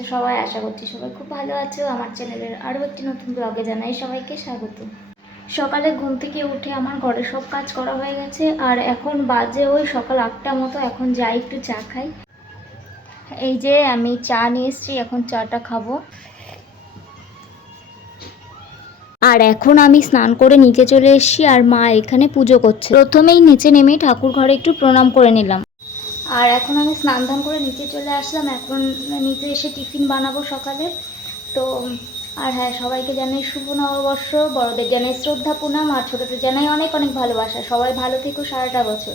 আছো সবাই? আশা করছি সবাই খুব ভালো আছো। আমার চ্যানেলের আরও একটি নতুন ব্লগে জানাই সবাইকে স্বাগত। সকালে ঘুম থেকে উঠে আমার ঘরে সব কাজ করা হয়ে গেছে, আর এখন বাজে ওই সকাল 8টা মতো। এখন যাই একটু চা খাই। এই যে আমি চা নিয়ে এসেছি, এখন চাটা খাবো। আর এখন আমি স্নান করে নিচে চলে এসেছি, আর মা এখানে পুজো করছে। প্রথমেই নিচে নেমেই ঠাকুর ঘরে একটু প্রণাম করে নিলাম। আর এখন আমি স্নান ধান করে নিচে চলে আসলাম। এখন নিচে এসে টিফিন বানাবো সকালে। তো আর হ্যাঁ, সবাইকে জানাই শুভ নববর্ষ। বড়দের জানাই শ্রদ্ধা প্রণাম, আর ছোটদের জানাই অনেক অনেক ভালোবাসা। সবাই ভালো থেকো সারাটা বছর।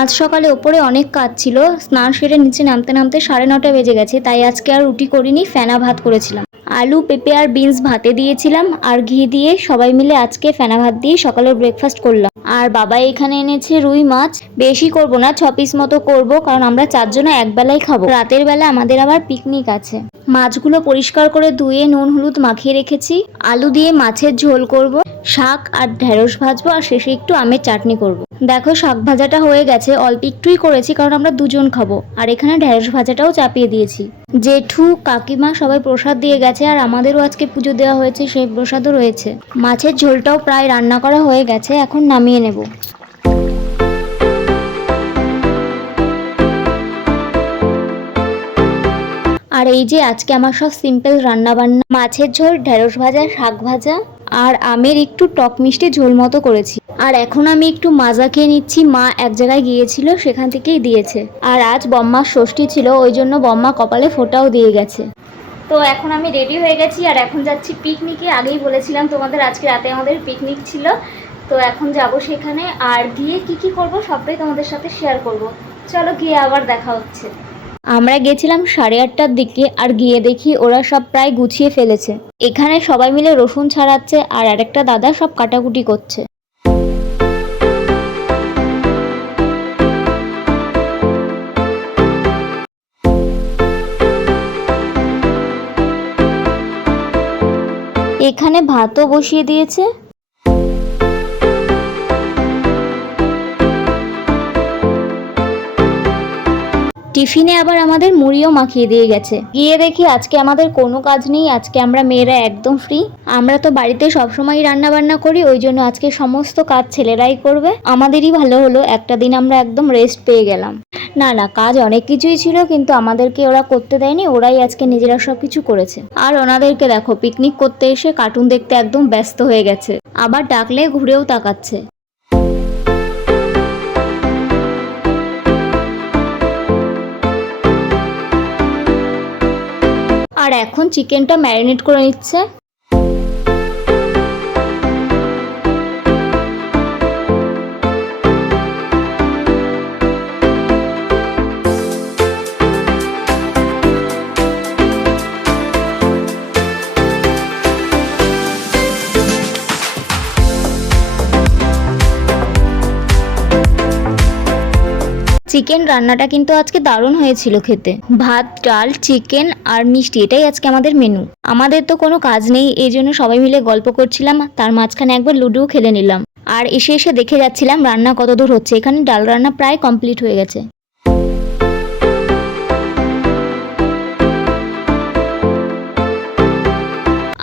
আজ সকালে ওপরে অনেক কাজ ছিল, স্নান সেরে নিচে নামতে নামতে 9:30 বেজে গেছে। তাই আজকে আর রুটি করিনি, ফেনা ভাত করেছিলাম। আলু পেঁপে আর বিনস ভাতে দিয়েছিলাম, আর ঘি দিয়ে সবাই মিলে আজকে ফেনা ভাত দিয়ে সকালের ব্রেকফাস্ট করলাম। আর বাবা এখানে এনেছে রুই মাছ। বেশি করব না, 6 পিস মতো করব, কারণ আমরা 4 জনে একবেলাই খাবো। রাতের বেলা আমাদের আবার পিকনিক আছে। মাছগুলো পরিষ্কার করে ধুয়ে নুন হলুদ মাখিয়ে রেখেছি। আলু দিয়ে মাছের ঝোল করব, শাক আর ঢেঁড়স ভাজবো, আর শেষে একটু আমের চাটনি করব। দেখো, শাক ভাজাটা হয়ে গেছে, অল্প একটুই করেছি কারণ আমরা 2 জন খাবো। আর এখানে ঢেঁড়স ভাজাটাও চাপিয়ে দিয়েছি। জেঠু কাকিমা সবাই প্রসাদ দিয়ে গেছে, আর আমাদেরও আজকে পুজো দেওয়া হয়েছে, সেই প্রসাদও রয়েছে। মাছের ঝোলটাও প্রায় রান্না করা হয়ে গেছে, এখন নামিয়ে নেব। আর এই যে আজকে আমার সব সিম্পল রান্না বান্না, মাছের ঝোল, ঢেঁড়স ভাজা, শাক ভাজা, আর আমের একটু টক মিষ্টি ঝোল মতো করেছি। আর এখন আমি একটু মাজা খেয়ে নিচ্ছি। মা এক জায়গায় গিয়েছিল, সেখান থেকেই দিয়েছে। আর আজ বম্মার ষষ্ঠী ছিল, ওই জন্য বম্মা কপালে ফোঁটাও দিয়ে গেছে। তো এখন আমি রেডি হয়ে গেছি, আর এখন যাচ্ছি পিকনিকে। আগেই বলেছিলাম তোমাদের আজকে রাতে আমাদের পিকনিক ছিল, তো এখন যাব সেখানে। আর গিয়ে কি কি করব সবটাই তোমাদের সাথে শেয়ার করব। চলো, গিয়ে আবার দেখা হচ্ছে। আমরা গেছিলাম 8:30টার দিকে, আর গিয়ে দেখি ওরা সব প্রায় গুছিয়ে ফেলেছে। এখানে সবাই মিলে রসুন ছাড়াচ্ছে, আর আরেকটা দাদা সব কাটাকুটি করছে। এখানে ভাতও বসিয়ে দিয়েছে। টিফিনে আবার আমাদের মুড়িও মাখিয়ে দিয়ে গেছে। গিয়ে দেখি আজকে আমাদের কোনো কাজ নেই, আজকে আমরা মেয়েরা একদম ফ্রি। আমরা তো বাড়িতে সবসময় রান্না বান্না করি, ওই জন্য আজকে সমস্ত কাজ ছেলেরাই করবে। আমাদেরই ভালো হলো, একটা দিন আমরা একদম রেস্ট পেয়ে গেলাম। না না, কাজ অনেক কিছুই ছিল, কিন্তু আমাদেরকে ওরা করতে দেয়নি, ওরাই আজকে নিজেরা সব কিছু করেছে। আর ওনাদেরকে দেখো, পিকনিক করতে এসে কার্টুন দেখতে একদম ব্যস্ত হয়ে গেছে। আবার ডাকলে ঘুরেও তাকাচ্ছে। আর এখন চিকেনটা ম্যারিনেট করে নিচ্ছে। চিকেন রান্নাটা কিন্তু আজকে দারুণ হয়েছিল খেতে। ভাত, ডাল, চিকেন আর মিষ্টি, এটাই আজকে আমাদের মেনু। আমাদের তো কোনো কাজ নেই, এই জন্য সবাই মিলে গল্প করছিলাম, তার মাঝখানে একবার লুডোও খেলে নিলাম। আর এসে এসে দেখে যাচ্ছিলাম রান্না কত দূর হচ্ছে। এখানে ডাল রান্না প্রায় কমপ্লিট হয়ে গেছে।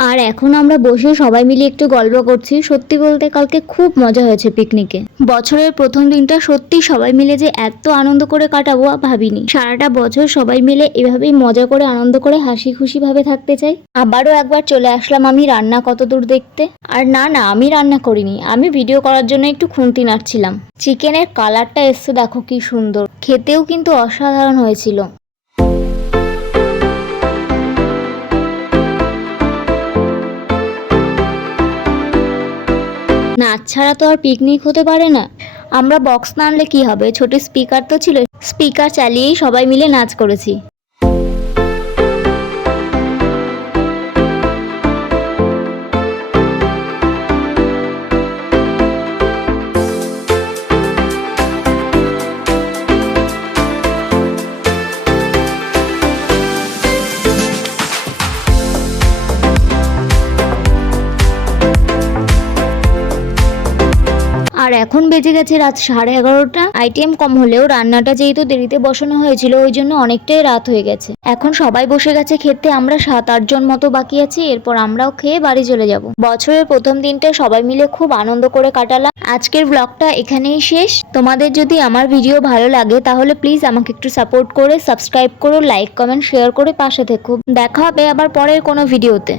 আর এখন আমরা বসে সবাই মিলে একটু গল্প করছি। সত্যি বলতে কালকে খুব মজা হয়েছে পিকনিকে। বছরের প্রথম দিনটা সত্যি সবাই মিলে যে এত আনন্দ করে কাটাবো ভাবিনি। সারাটা বছর সবাই মিলে এভাবেই মজা করে আনন্দ করে হাসি খুশি ভাবে থাকতে চাই। আবারও একবার চলে আসলাম আমি রান্না কত দূর দেখতে। আর না না, আমি রান্না করিনি, আমি ভিডিও করার জন্য একটু খুন্তি নাড়ছিলাম। চিকেনের কালারটা এসছে দেখো কি সুন্দর, খেতেও কিন্তু অসাধারণ হয়েছিল। নাচ ছাড়া তো আর পিকনিক হতে পারে না। আমরা বক্স না আনলে কি হবে, ছোট স্পিকার তো ছিল, স্পিকার চালিয়েই সবাই মিলে নাচ করেছি। আর এখন বেজে গেছে রাত 11:30। আইটেম কম হলেও রান্নাটা যেহেতু দেরিতে বসানো হয়েছিল ওই জন্য অনেকটাই রাত হয়ে গেছে। এখন সবাই বসে গেছে খেতে, আমরা 7-8 জন মতো বাকি আছি, এরপর আমরাও খেয়ে বাড়ি চলে যাব। বছরের প্রথম দিনটা সবাই মিলে খুব আনন্দ করে কাটালাম। আজকের ব্লগটা এখানেই শেষ। তোমাদের যদি আমার ভিডিও ভালো লাগে তাহলে প্লিজ আমাকে একটু সাপোর্ট করে সাবস্ক্রাইব করো, লাইক কমেন্ট শেয়ার করে পাশে থেকো। দেখা হবে আবার পরের কোনো ভিডিওতে।